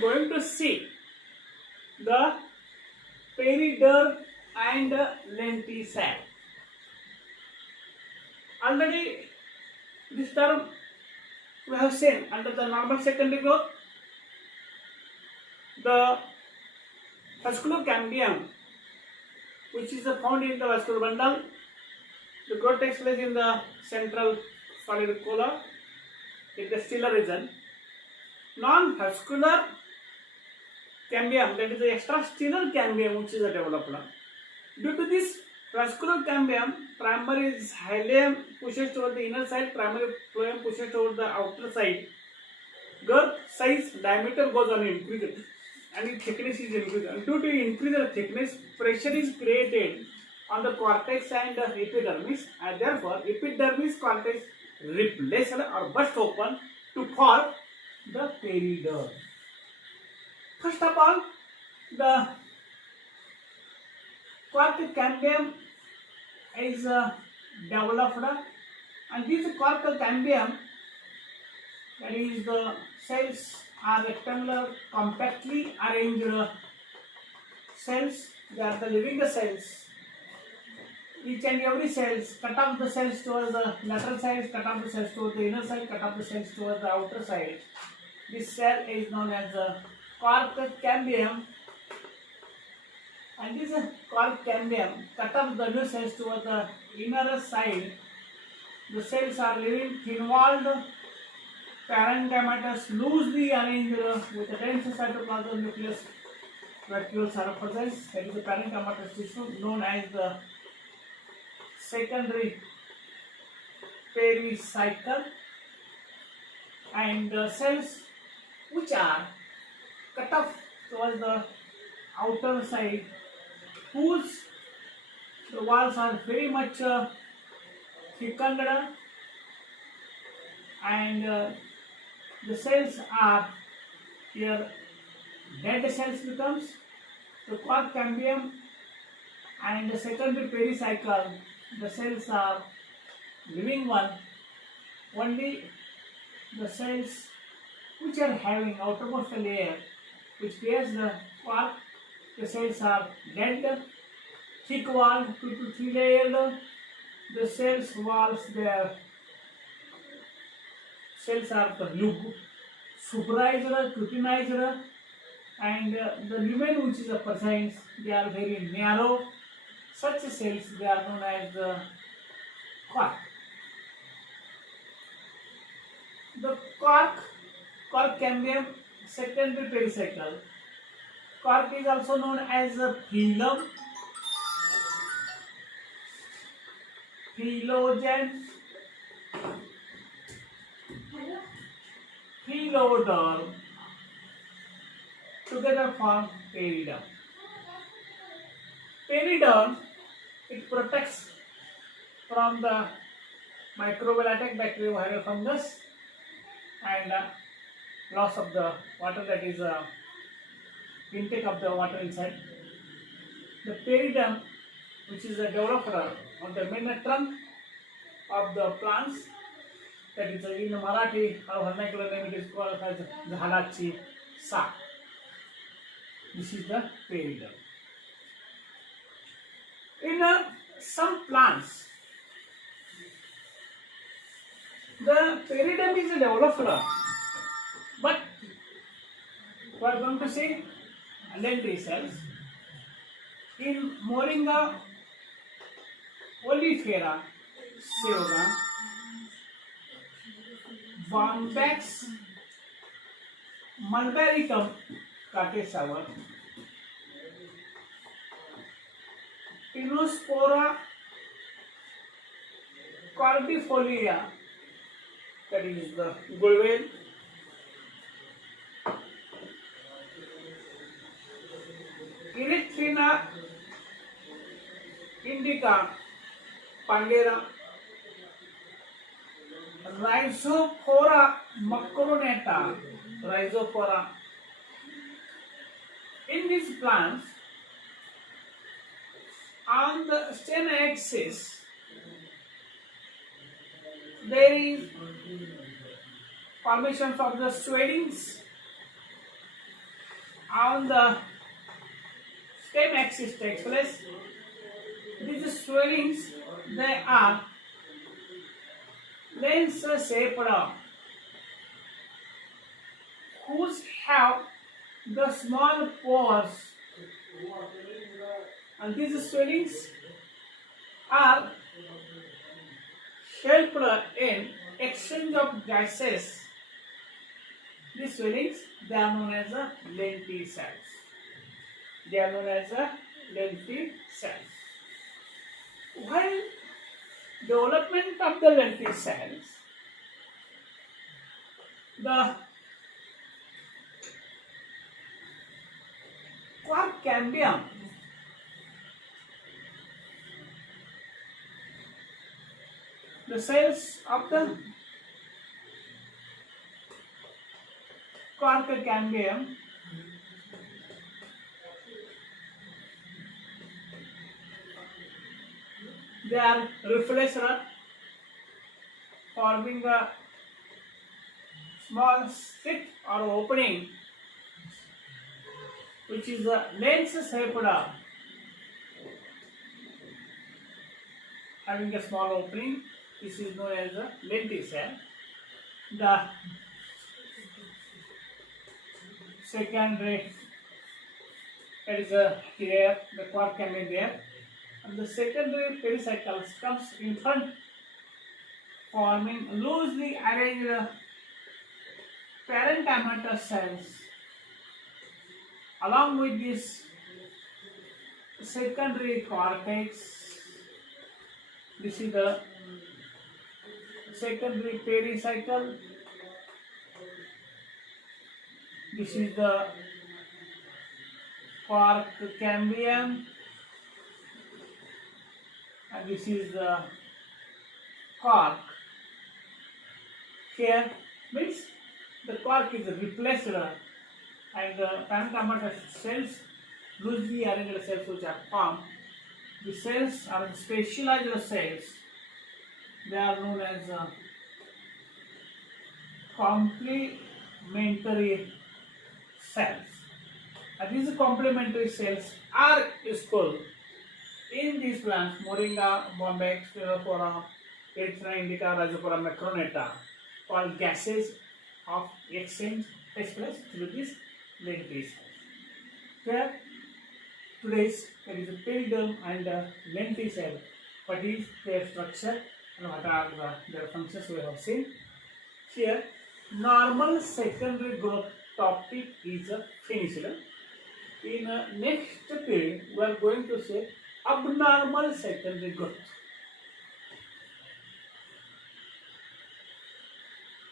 going to see the Periderm and Lentcel. Already this term we have seen under the normal secondary growth. The vascular cambium, which is found in the vascular bundle, the growth takes place in the central solid column in the stellar region. Non-vascular cambium, that is the extrastellar cambium, which is developed. Due to this vascular cambium, primary hilum pushes toward the inner side, primary phloem pushes toward the outer side. Girth, size, diameter goes on increasing, and its thickness is increasing. Due to increased thickness, pressure is created on the cortex and the epidermis, and therefore epidermis cortex replaced or burst open to form the periderm. First of all, the cork cambium is developed, and this cork cambium, that is the cells are rectangular, compactly arranged cells. They are the living cells. Each and every cells, cut off the cells towards the lateral side, cut off the cells towards the inner side, cut off the cells towards the outer side. This cell is known as the cork cambium, and this cork cambium cut off the new cells towards the inner side. The cells are living thin-walled, parenchymatous, loosely arranged with a dense cytoplasm nucleus. Vacuoles are present. That is the parenchymatous tissue known as the secondary pericycle, and cells which are cut off towards the outer side, whose the walls are very much thickened, and the cells are here dead cells becomes the cork cambium, and the secondary pericycle, the cells are living one. Only the cells which are having outermost layer which bears the cork, the cells are dead, thick walled, 2 to 3 layered. The cells walls, their cells are superized, cutinized, and the lumen which is present, they are very narrow. Such cells, they are known as the cork. The cork cambium, secondary pericycle. Cork is also known as a phylum, phylogeny, Periderm, together form periderm. Periderm, it protects from the microbial attack, bacterial, viral, fungus, and loss of the water, that is intake of the water inside. The periderm, which is a developer on the main trunk of the plants, that is in Marathi or vernacular name it is called as Jhalachi Sa. This is the periderm. In some plants, the periderm is a developer, but we are going to see Lentcels. In Moringa oleifera, Seoga, Bombax mulbericum catesaur, Pinospora cordifolia, that is the gulwel, Erythrina indica pandera, Rhizophora macronata, Rhizophora. In these plants, on the stem axis, there is formation of the swellings on the stem axis takes place. These swellings, they are Lentcel shaped, whose have the small pores, and these swellings are helped in exchange of gases. These swellings, they are known as Lentcel cells. They are known as Lentcel cells. While development of the Lentcel cells, the quark cambium the cells of the quark cambium they are reflexed, forming a small slit or opening which is a lens shaped, having a small opening. This is known as a Lentcel cell. The secondary, that is here, the quark cambium there, and the secondary pericycle comes in front, forming loosely arranged parenchymatous cells. Along with this secondary cortex, this is the secondary pericycle, this is the quark cambium, and this is the quark. Here means the quark is replaced and the parenchymatous cells, loosely arranged cells which are formed. The cells are specialized cells. They are known as complementary cells. And these complementary cells are useful in these plants: Moringa, Bombex, Scleropora, Erythra indica, Rhizopora macronata, called gases of exchange takes place through these Lentcel cells. Here, today's there is a Periderm and Lentcel cell. What is their structure and what are their functions we have seen. Here, normal secondary growth topic is finished. In next period, we are going to say abnormal secondary growth.